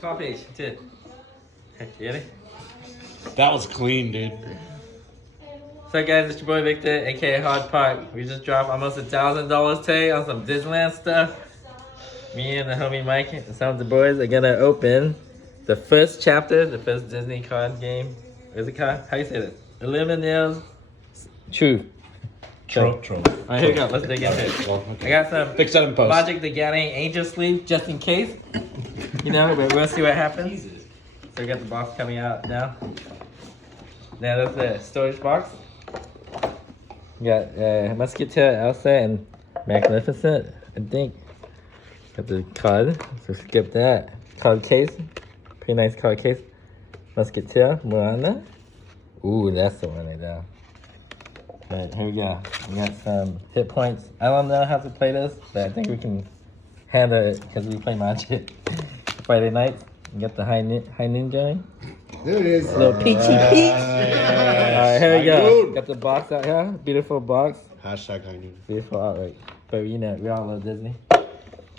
Card page, too. You ready? That was clean, dude. So guys, it's your boy Victor, aka Hard Park. We just dropped almost $1,000 today on some Disneyland stuff. Me and the homie Mike and some of the boys are gonna open the first chapter, the first Disney card game. Where's it called? How you say this? Illuminails Trove. Trove. Alright, here we go. Let's dig into it. Well, okay. I got some Fix that in post. Magic the Gathering Angel Sleeve just in case. You know, but we'll see what happens. So we got the box coming out now. Now that's the storage box. We got Musketeer, Elsa, and Magnificent, I think. Got the card, so skip that. Card case, pretty nice card case. Musketeer, Miranda. Ooh, that's the one right there. Alright, here we go. We got some hit points. I don't know how to play this, but I think we can handle it because we play Magic Friday nights. We got the high ninja. There it is. Little peachy peach. Alright, here we go. Got the box out here. Beautiful box. Hashtag I knew. Beautiful artwork. But you know, we all love Disney.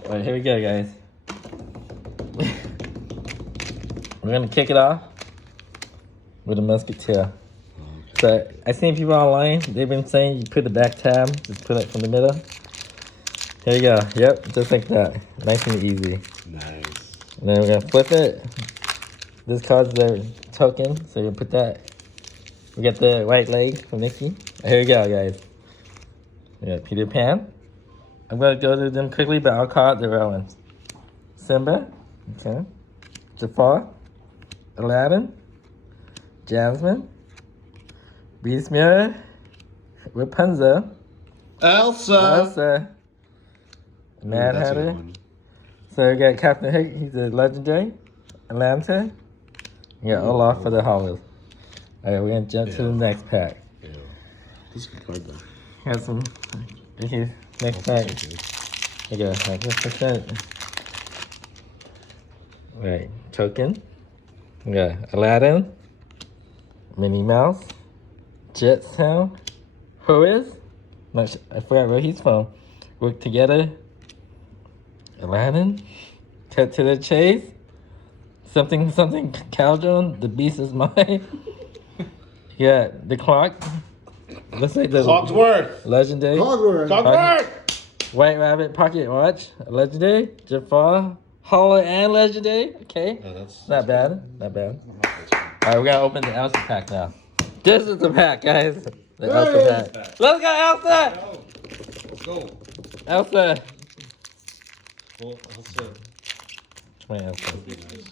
Alright, here we go, guys. We're gonna kick it off with a Musketeer. So I seen people online, they've been saying you put the back tab, just put it from the middle. Here you go. Yep, just like that. Nice and easy. Nice. And then we're gonna flip it. This card's their token, so you put that. We got the white leg from Nixie. Here we go, guys. We got Peter Pan. I'm gonna go through them quickly, but I'll call out the real ones. Simba, okay. Jafar, Aladdin, Jasmine, Beast Mirror, Rapunzel, Elsa, Mad Hatter. So we got Captain Hook, he's a legendary. Atlanta. We got Olaf for the Hollows. Alright, we're gonna jump to the next pack. Yeah. This is a good card though. Got some. Here's next pack. Here you go. 100%. Right, token. We got Aladdin, Minnie Mouse, Jetson, Horace. I forgot where he's from. Work together. Aladdin. Cut to the chase. Something, Caldron. The beast is mine. Yeah, the clock. Let's say the Clockwork. legendary. Clockwork. White Rabbit Pocket Watch, a legendary. Jafar, Hollow and legendary. Okay, Oh, that's not bad. Not bad. All right, we're gonna open the Elsa pack now. This is the pack, guys. The Elsa pack. Let's go, Elsa. Let's go. Elsa. Well, Elsa. Come on, Elsa. Would be nice.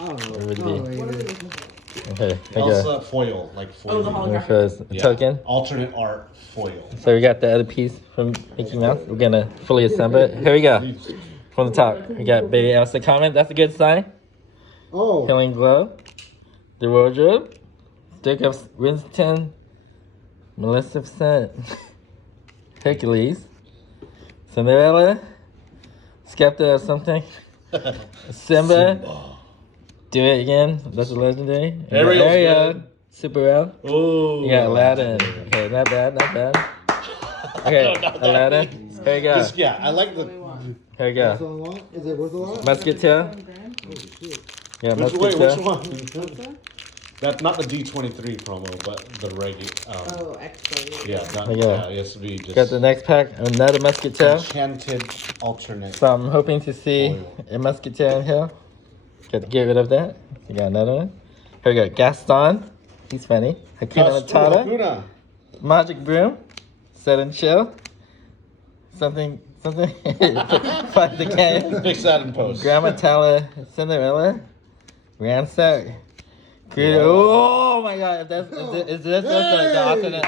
I don't know. It would be. Oh, Okay, here we go. Elsa foil, like foil. Oh, the holographic. Here first, the Yeah. token. Alternate art foil. So we got the other piece from Mickey Mouse. We're gonna fully assemble it. Here we go. From the top, we got Baby Elsa comment. That's a good sign. Oh. Healing Glow. The Wardrobe. Stick of Winston. Maleficent. Hercules. Cinderella. Skepta or something. Simba. Do it again. That's a legendary. Ariel. Super L. Oh. You got Aladdin. Okay, not bad, not bad. Okay, Aladdin. Here we go. Just, yeah, I like the. Here we That's go. all I want? Is it worth a lot? Musketeer. Yeah, Wait, Musketeer. which one? That's not the D23 promo, but the regular. Oh, extra. Yeah, that, Yeah. it has to be just. Got the next pack. Another Musketeer. Enchanted alternate. So I'm hoping to see a Musketeer in here. Got to get rid of that. You got another one. Here we go. Gaston. He's funny. Hakuna Matata. Hakuna. Magic Broom. Set and Chill. Something. Fight the game. Fix that in post. Grandma Tala. Cinderella. Ransack. Oh my god, is this the alternate?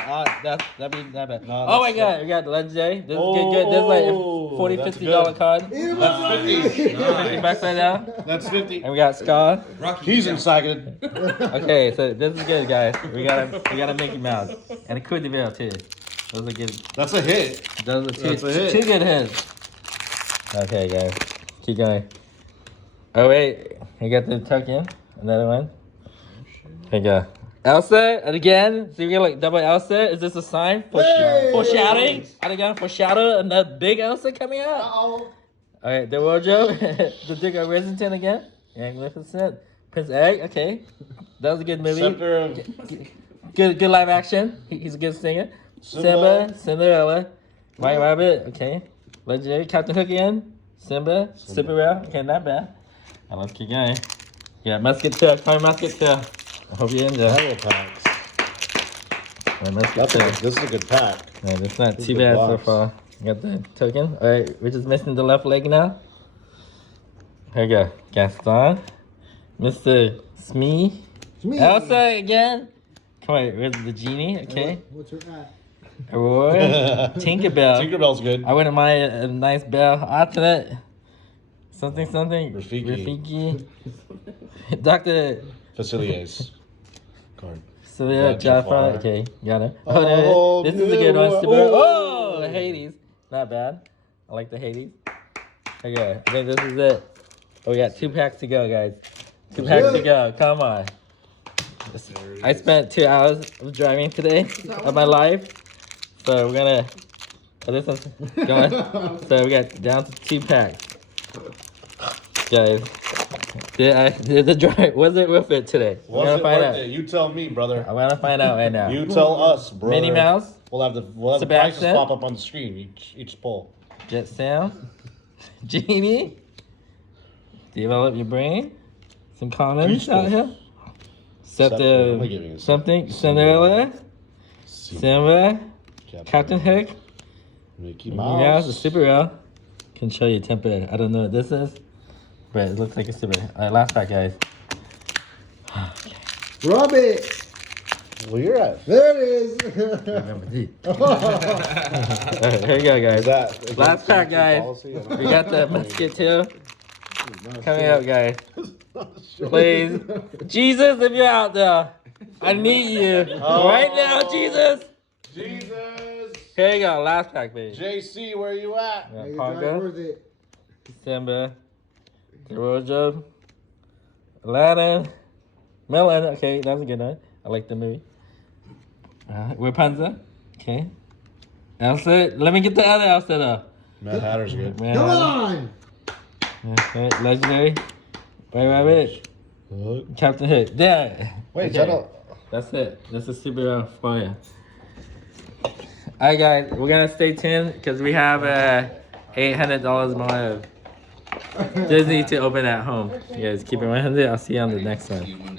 That'd be not bad. No, Oh my that's god, we got legendary. This is good. This is like a $40, that's $50 good. card. That's 50. 50 bucks right now. That's 50. And we got Scar. He's excited. Okay, so this is good, guys. We got a Mickey Mouse and a Coup de Ville too. Those are good. That's a hit. Those are That's a hit. two good hits. Okay, guys, keep going. Oh wait, we got the token. Another one. Here you go. Elsa, and again, so we get like double Elsa. Is this a sign? Foreshadowing? And again, foreshadow another big Elsa coming out? Uh-oh. All right, the wardrobe, the Duke of Risingston again. Magnificent. Prince Egg, okay. That was a good movie. Scepter of Good live action. He's a good singer. Simba, Cinderella, White Rabbit, okay. Legendary, Captain Hook again. Simba, Cinderella, okay, not bad. Now let's keep going. Yeah, Musketeer, Prime Musketeer. I hope you enjoy. Battle packs. Yeah, Musketeer. This is a good pack. Yeah, that's not This too is bad the so box. far. Got the token. Alright, we're just missing the left leg now. Here we go. Gaston. Mr. Smee. Me. Elsa again. Come on, where's the genie? Okay. What's your at? Aurora. Tinkerbell. Tinkerbell's good. I wouldn't mind a nice bell. Alternate. Something. Rafiki. Rafiki. Dr. Faciliers. Card. Celia Jaffa. Jafar. Okay, got it. Oh, this is a good one. no. Super. Oh, Hades. Not bad. I like the Hades. Okay, I think this is it. Oh, we got 2 packs to go, guys. 2 packs to go. Come on. I spent 2 hours of driving today of my life. So we're gonna. Oh, this one's going. So we got down to 2 packs. Guys, did the drive, was it worth it today? We're Was gonna it find worth out. it? You tell me, brother. I'm gonna find out right now. You tell us, brother. Minnie Mouse, We'll have the prices Sebastian. pop up on the screen each pull. Jet Sound, Genie, Develop Your Brain, some comments out here. Scepter, I'm gonna give you a Something, Cinderella, Simba, Captain Hook, Mickey Mouse, the Mouse. Super Rail. Can show you temper. I don't know what this is, but it looks like a Super. Alright, last pack, guys. Rub it. Where you're at? There it is. Remember these. Alright, here we go, guys. Is Last that pack, guys. policy? We got the Musketeer coming up, guys. Please. Jesus, if you're out there, I need you. Right now, Jesus. Jesus. Here you go, last pack, baby. JC, where you at? Yeah, Hey, Pongo, worth it. Simba, the wardrobe, Aladdin, Melon. Okay, that's a good one. I like the movie. Rapunzel. Okay. Elsa. Let me get the other Elsa though. Mad Hatter's good. Man. Come on. Okay, legendary. White Rabbit. Hook. Captain Hook. There. Wait, Okay. is that a... That's it. That's a super for you. Alright, guys, we're gonna stay tuned because we have $800 more of Disney to open at home. You guys keep it 100. I'll see you on the next one.